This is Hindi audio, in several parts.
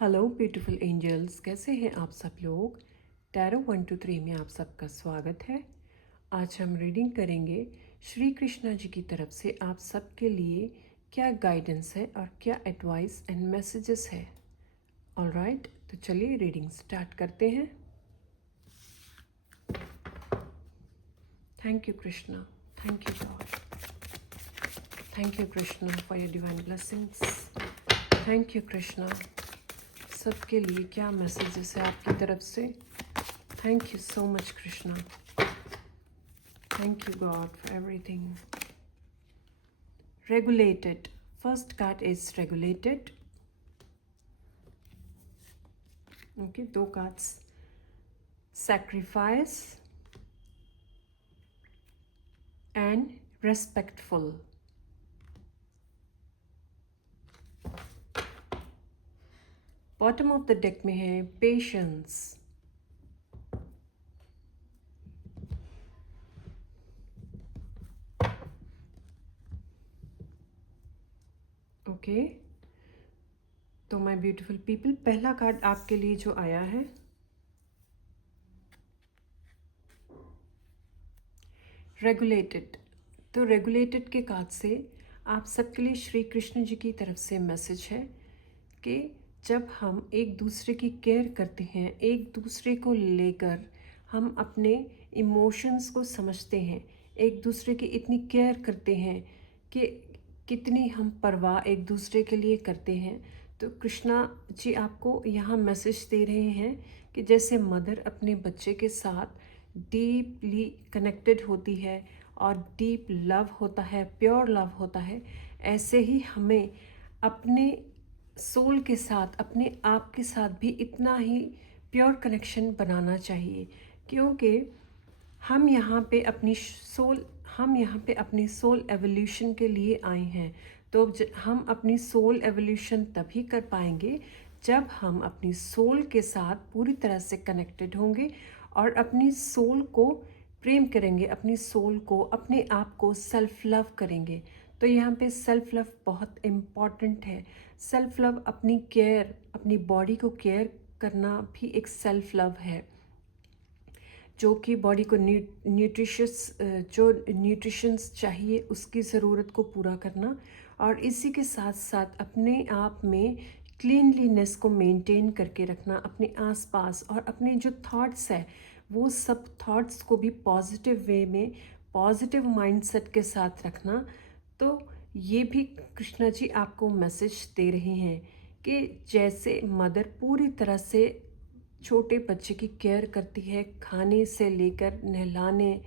हेलो ब्यूटीफुल एंजल्स, कैसे हैं आप सब लोग। टैरो 1 2 3 में आप सबका स्वागत है। आज हम रीडिंग करेंगे श्री कृष्णा जी की तरफ से आप सबके लिए क्या गाइडेंस है और क्या एडवाइस एंड मैसेजेस है। ऑलराइट, तो चलिए रीडिंग स्टार्ट करते हैं। Thank you Krishna, thank you God, thank you Krishna for your divine blessings. Thank you Krishna, सबके लिए क्या मैसेजेस है आपकी तरफ से। Thank you so much Krishna, thank you God for everything. Regulated, first card is regulated. Okay, दो cards, sacrifice and respectful. Bottom of the deck में है पेशेंस, ओके। तो माय ब्यूटीफुल पीपल, पहला कार्ड आपके लिए जो आया है रेगुलेटेड। तो रेगुलेटेड के कार्ड से आप सबके लिए श्री कृष्ण जी की तरफ से मैसेज है कि जब हम एक दूसरे की केयर करते हैं, एक दूसरे को लेकर हम अपने इमोशंस को समझते हैं, एक दूसरे की इतनी केयर करते हैं कि कितनी हम परवाह एक दूसरे के लिए करते हैं। तो कृष्णा जी आपको यहाँ मैसेज दे रहे हैं कि जैसे मदर अपने बच्चे के साथ डीपली कनेक्टेड होती है और डीप लव होता है, प्योर लव होता है, ऐसे ही हमें अपने सोल के साथ, अपने आप के साथ भी इतना ही प्योर कनेक्शन बनाना चाहिए। क्योंकि हम यहाँ पे अपनी सोल एवोल्यूशन के लिए आए हैं। तो हम अपनी सोल एवोल्यूशन तभी कर पाएंगे जब हम अपनी सोल के साथ पूरी तरह से कनेक्टेड होंगे और अपनी सोल को प्रेम करेंगे, अपनी सोल को, अपने आप को सेल्फ लव करेंगे। तो यहाँ पे सेल्फ लव बहुत इम्पॉर्टेंट है। सेल्फ लव, अपनी केयर, अपनी बॉडी को केयर करना भी एक सेल्फ लव है, जो कि बॉडी को जो न्यूट्रिशंस चाहिए उसकी ज़रूरत को पूरा करना, और इसी के साथ साथ अपने आप में क्लीनलीनेस को मेंटेन करके रखना अपने आसपास, और अपने जो थॉट्स है वो सब थॉट्स को भी पॉजिटिव वे में, पॉजिटिव माइंडसेट के साथ रखना। तो ये भी कृष्णा जी आपको मैसेज दे रहे हैं कि जैसे मदर पूरी तरह से छोटे बच्चे की केयर करती है, खाने से लेकर नहलाने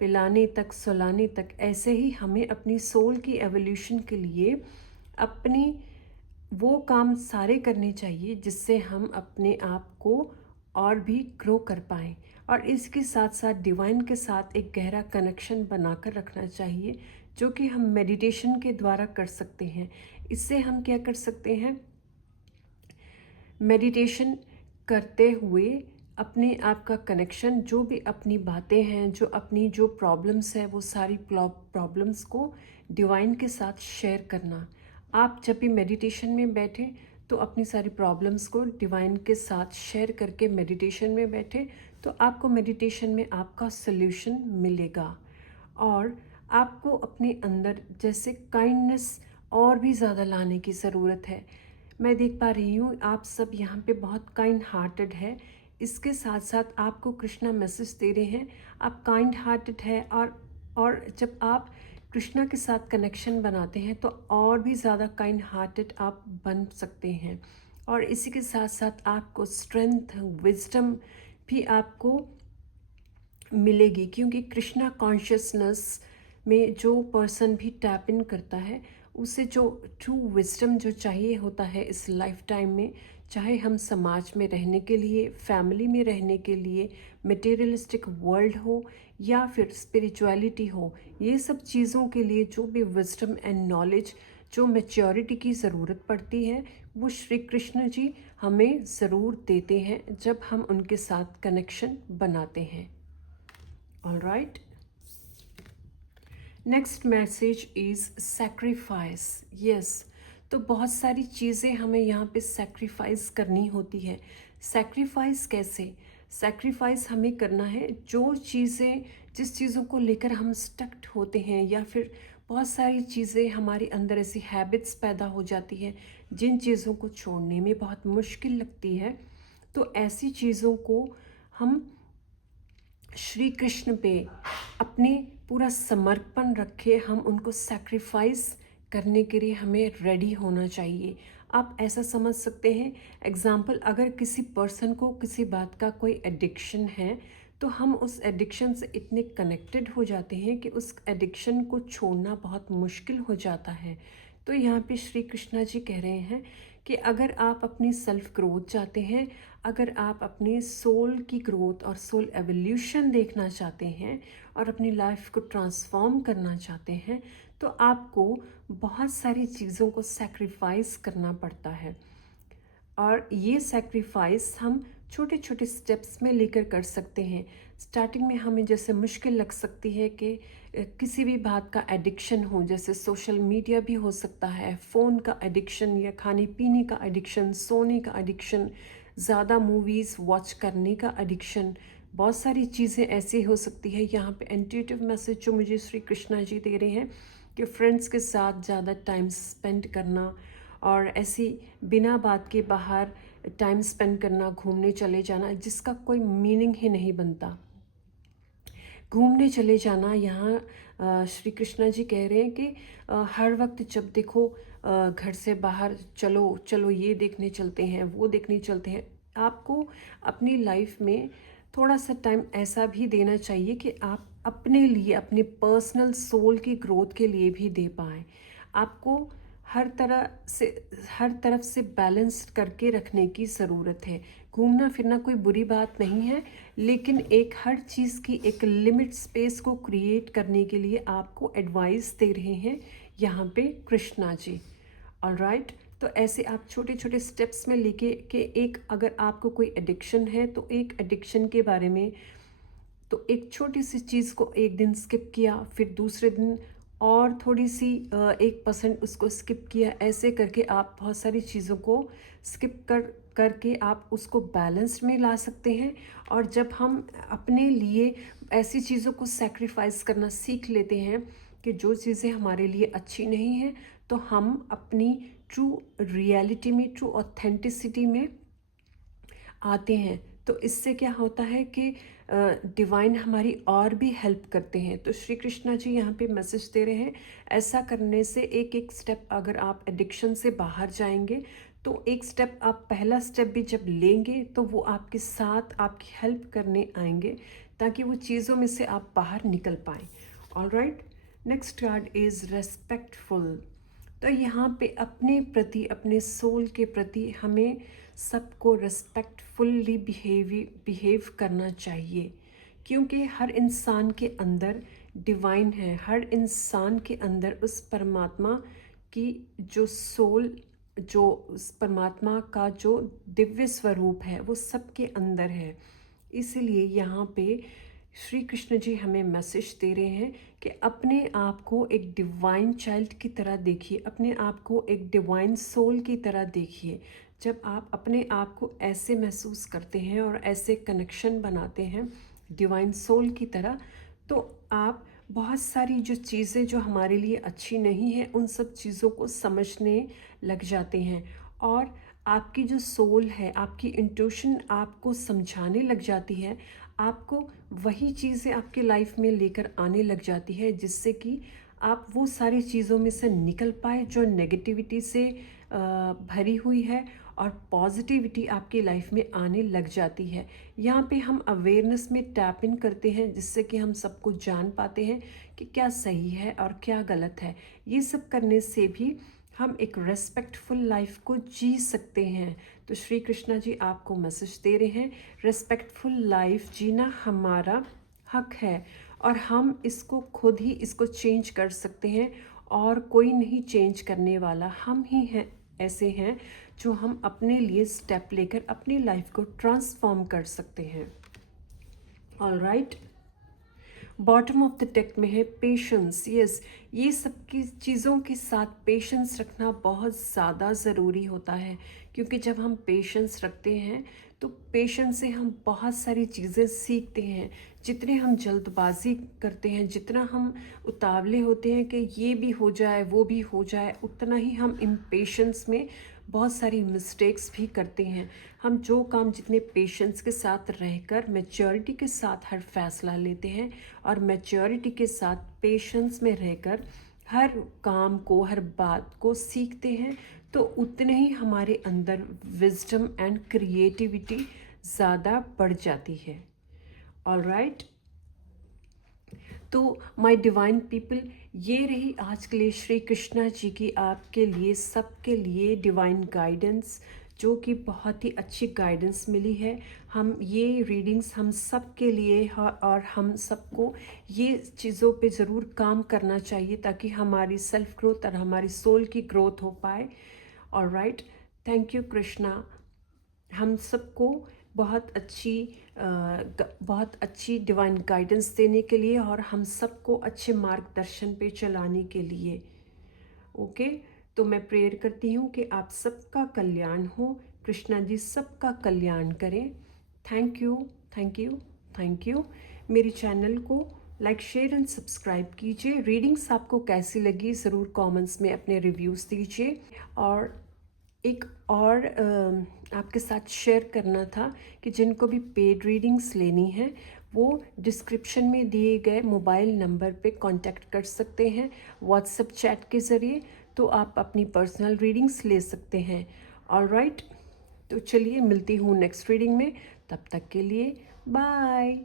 पिलाने तक, सुलाने तक, ऐसे ही हमें अपनी सोल की एवोल्यूशन के लिए अपनी वो काम सारे करने चाहिए जिससे हम अपने आप को और भी ग्रो कर पाएँ। और इसके साथ साथ डिवाइन के साथ एक गहरा कनेक्शन बनाकर रखना चाहिए, जो कि हम मेडिटेशन के द्वारा कर सकते हैं। इससे हम क्या कर सकते हैं, मेडिटेशन करते हुए अपने आप का कनेक्शन, जो भी अपनी बातें हैं, जो प्रॉब्लम्स है, वो सारी प्रॉब्लम्स को डिवाइन के साथ शेयर करना। आप जब भी मेडिटेशन में बैठे तो अपनी सारी प्रॉब्लम्स को डिवाइन के साथ शेयर करके मेडिटेशन में बैठे, तो आपको मेडिटेशन में आपका सल्यूशन मिलेगा। और आपको अपने अंदर जैसे काइंडनेस और भी ज़्यादा लाने की ज़रूरत है। मैं देख पा रही हूँ आप सब यहाँ पे बहुत काइंड हार्टेड है। इसके साथ साथ आपको कृष्णा मैसेज दे रहे हैं आप काइंड हार्टेड है, और जब आप कृष्णा के साथ कनेक्शन बनाते हैं तो और भी ज़्यादा काइंड हार्टेड आप बन सकते हैं। और इसी के साथ साथ आपको स्ट्रेंथ, विजडम भी आपको मिलेगी, क्योंकि कृष्णा कॉन्शियसनेस में जो पर्सन भी टैप इन करता है उसे जो ट्रू विजडम जो चाहिए होता है इस लाइफ टाइम में, चाहे हम समाज में रहने के लिए, फैमिली में रहने के लिए, मटेरियलिस्टिक वर्ल्ड हो या फिर स्पिरिचुअलिटी हो, ये सब चीज़ों के लिए जो भी विजडम एंड नॉलेज, जो मैच्योरिटी की ज़रूरत पड़ती है, वो श्री कृष्ण जी हमें ज़रूर देते हैं जब हम उनके साथ कनेक्शन बनाते हैं। All right. Next message is sacrifice. Yes. तो बहुत सारी चीज़ें हमें यहाँ पे सैक्रिफाइस करनी होती है। सैक्रिफाइस कैसे? सैक्रिफाइस हमें करना है जो चीज़ें, जिस चीज़ों को लेकर हम स्टक्ड होते हैं, या फिर बहुत सारी चीज़ें हमारे अंदर ऐसी हैबिट्स पैदा हो जाती है जिन चीज़ों को छोड़ने में बहुत मुश्किल लगती है। तो ऐसी चीज़ों को हम श्री कृष्ण पे अपने पूरा समर्पण रखे, हम उनको सैक्रिफाइस करने के लिए हमें रेडी होना चाहिए। आप ऐसा समझ सकते हैं, एग्जाम्पल, अगर किसी पर्सन को किसी बात का कोई एडिक्शन है तो हम उस एडिक्शन से इतने कनेक्टेड हो जाते हैं कि उस एडिक्शन को छोड़ना बहुत मुश्किल हो जाता है। तो यहाँ पे श्री कृष्णा जी कह रहे हैं कि अगर आप अपनी सेल्फ ग्रोथ चाहते हैं, अगर आप अपने सोल की ग्रोथ और सोल एवोल्यूशन देखना चाहते हैं और अपनी लाइफ को ट्रांसफॉर्म करना चाहते हैं, तो आपको बहुत सारी चीज़ों को सैक्रिफाइस करना पड़ता है। और ये सैक्रिफाइस हम छोटे छोटे स्टेप्स में लेकर कर सकते हैं। स्टार्टिंग में हमें जैसे मुश्किल लग सकती है कि किसी भी बात का एडिक्शन हो, जैसे सोशल मीडिया भी हो सकता है, फ़ोन का एडिक्शन, या खाने पीने का एडिक्शन, सोने का एडिक्शन, ज़्यादा मूवीज़ वॉच करने का एडिक्शन, बहुत सारी चीज़ें ऐसी हो सकती है। यहाँ पे इंट्यूटिव मैसेज जो मुझे श्री कृष्णा जी दे रहे हैं कि फ्रेंड्स के साथ ज़्यादा टाइम स्पेंड करना, और ऐसी बिना बात के बाहर टाइम स्पेंड करना, घूमने चले जाना जिसका कोई मीनिंग ही नहीं बनता। घूमने चले जाना, यहाँ श्री कृष्णा जी कह रहे हैं कि हर वक्त जब देखो घर से बाहर चलो चलो, ये देखने चलते हैं, वो देखने चलते हैं। आपको अपनी लाइफ में थोड़ा सा टाइम ऐसा भी देना चाहिए कि आप अपने लिए, अपने पर्सनल सोल की ग्रोथ के लिए भी दे पाएँ। आपको हर तरफ से बैलेंस करके रखने की ज़रूरत है। घूमना फिरना कोई बुरी बात नहीं है, लेकिन एक हर चीज़ की एक लिमिट स्पेस को क्रिएट करने के लिए आपको एडवाइस दे रहे हैं यहाँ पे कृष्णा जी। ऑलराइट, तो ऐसे आप छोटे छोटे स्टेप्स में लेके कि एक, अगर आपको कोई एडिक्शन है तो एक एडिक्शन के बारे में, तो एक छोटी सी चीज़ को एक दिन स्किप किया, फिर दूसरे दिन और थोड़ी सी 1% उसको स्किप किया, ऐसे करके आप बहुत सारी चीज़ों को स्किप करके आप उसको बैलेंस में ला सकते हैं। और जब हम अपने लिए ऐसी चीज़ों को सैक्रिफाइस करना सीख लेते हैं कि जो चीज़ें हमारे लिए अच्छी नहीं हैं, तो हम अपनी ट्रू रियलिटी में, ट्रू ऑथेंटिसिटी में आते हैं। तो इससे क्या होता है कि डिवाइन हमारी और भी हेल्प करते हैं। तो श्री कृष्णा जी यहाँ पे मैसेज दे रहे हैं, ऐसा करने से एक एक स्टेप, अगर आप एडिक्शन से बाहर जाएंगे तो एक स्टेप, आप पहला स्टेप भी जब लेंगे तो वो आपके साथ आपकी हेल्प करने आएंगे ताकि वो चीज़ों में से आप बाहर निकल पाएँ। Alright, next card is respectful. तो यहाँ पे अपने प्रति, अपने सोल के प्रति हमें सबको रिस्पेक्टफुली बिहेव करना चाहिए, क्योंकि हर इंसान के अंदर डिवाइन है, हर इंसान के अंदर उस परमात्मा की जो सोल, जो उस परमात्मा का जो दिव्य स्वरूप है वो सबके अंदर है। इसीलिए यहाँ पे श्री कृष्ण जी हमें मैसेज दे रहे हैं कि अपने आप को एक डिवाइन चाइल्ड की तरह देखिए, अपने आप को एक डिवाइन सोल की तरह देखिए। जब आप अपने आप को ऐसे महसूस करते हैं और ऐसे कनेक्शन बनाते हैं डिवाइन सोल की तरह, तो आप बहुत सारी जो चीज़ें जो हमारे लिए अच्छी नहीं है उन सब चीज़ों को समझने लग जाते हैं, और आपकी जो सोल है, आपकी इंट्यूशन आपको समझाने लग जाती है, आपको वही चीज़ें आपके लाइफ में लेकर आने लग जाती है, जिससे कि आप वो सारी चीज़ों में से निकल पाए जो नेगेटिविटी से भरी हुई है, और पॉजिटिविटी आपकी लाइफ में आने लग जाती है। यहाँ पे हम अवेयरनेस में टैप इन करते हैं, जिससे कि हम सबको जान पाते हैं कि क्या सही है और क्या गलत है। ये सब करने से भी हम एक रेस्पेक्टफुल लाइफ को जी सकते हैं। तो श्री कृष्णा जी आपको मैसेज दे रहे हैं, रेस्पेक्टफुल लाइफ जीना हमारा हक है, और हम इसको खुद ही इसको चेंज कर सकते हैं, और कोई नहीं चेंज करने वाला, हम ही हैं, ऐसे हैं जो हम अपने लिए स्टेप लेकर अपनी लाइफ को ट्रांसफॉर्म कर सकते हैं। Alright, bottom of the deck में है पेशेंस। यस, ये सब की चीज़ों के साथ पेशेंस रखना बहुत ज़्यादा ज़रूरी होता है, क्योंकि जब हम पेशेंस रखते हैं तो पेशेंस से हम बहुत सारी चीज़ें सीखते हैं। जितने हम जल्दबाजी करते हैं, जितना हम उतावले होते हैं कि ये भी हो जाए वो भी हो जाए, उतना ही हम इम्पेशेंस में बहुत सारी मिस्टेक्स भी करते हैं। हम जो काम जितने पेशेंस के साथ रहकर मैच्योरिटी के साथ हर फैसला लेते हैं और मैच्योरिटी के साथ पेशेंस में रहकर हर काम को, हर बात को सीखते हैं, तो उतने ही हमारे अंदर विजडम एंड क्रिएटिविटी ज़्यादा बढ़ जाती है। ऑलराइट, तो माय डिवाइन पीपल, ये रही आज के लिए श्री कृष्णा जी की आपके लिए, सबके लिए डिवाइन गाइडेंस, जो कि बहुत ही अच्छी गाइडेंस मिली है। हम ये रीडिंग्स हम सब के लिए है और हम सबको ये चीज़ों पे ज़रूर काम करना चाहिए, ताकि हमारी सेल्फ ग्रोथ और हमारी सोल की ग्रोथ हो पाए। ऑलराइट, थैंक यू कृष्णा, हम सबको बहुत अच्छी डिवाइन गाइडेंस देने के लिए और हम सबको अच्छे मार्गदर्शन पे चलाने के लिए। ओके, तो मैं प्रेयर करती हूँ कि आप सबका कल्याण हो, कृष्णा जी सबका कल्याण करें। Thank you, thank you, thank you. मेरे चैनल को लाइक, शेयर एंड सब्सक्राइब कीजिए। रीडिंग्स आपको कैसी लगी ज़रूर कमेंट्स में अपने रिव्यूज़ दीजिए। और एक और आपके साथ शेयर करना था कि जिनको भी पेड रीडिंग्स लेनी है वो डिस्क्रिप्शन में दिए गए मोबाइल नंबर पे कांटेक्ट कर सकते हैं व्हाट्सएप चैट के ज़रिए, तो आप अपनी पर्सनल रीडिंग्स ले सकते हैं। ऑलराइट, तो चलिए मिलती हूँ नेक्स्ट रीडिंग में, तब तक के लिए बाय।